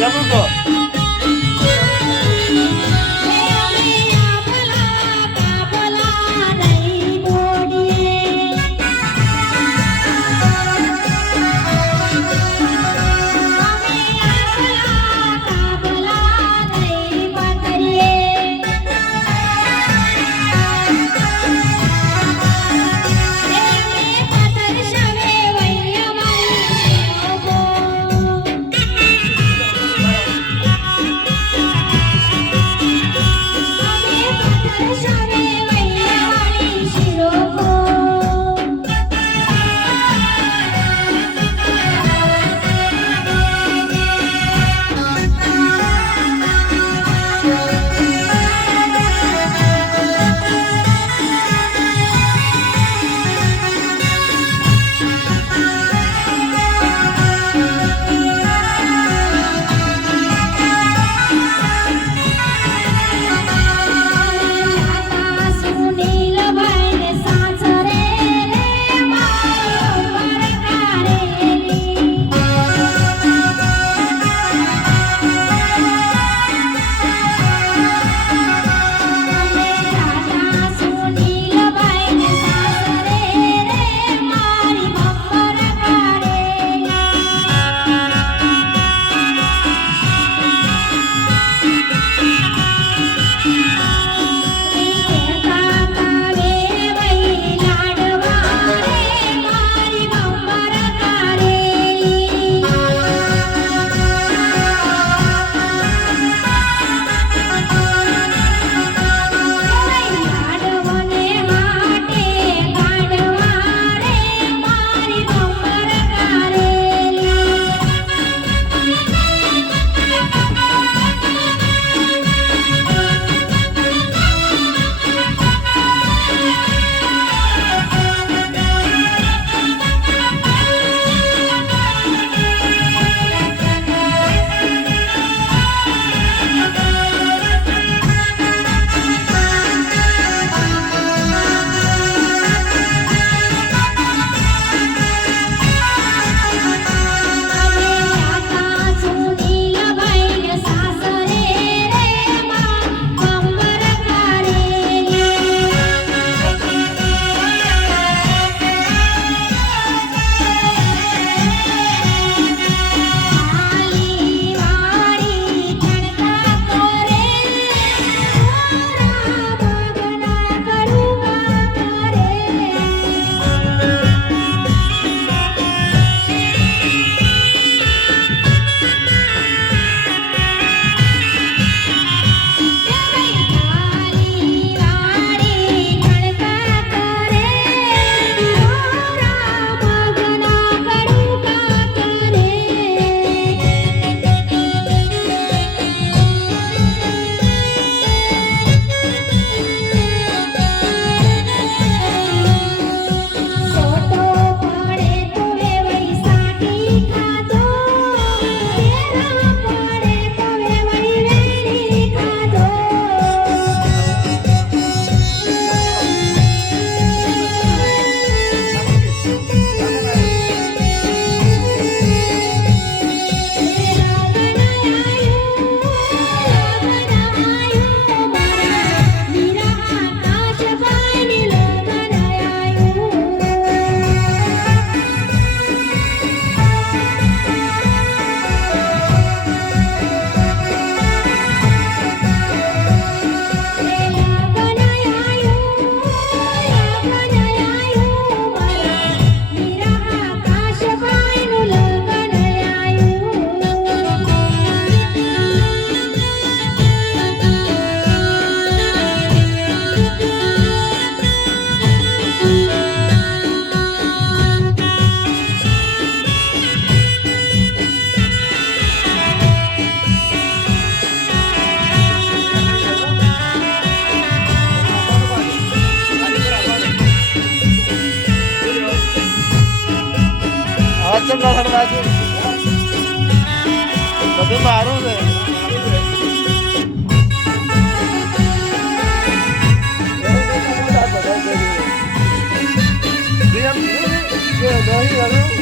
やぶるぞ લડણ બાજુ બધું મારું છે Yeah, yeah, yeah.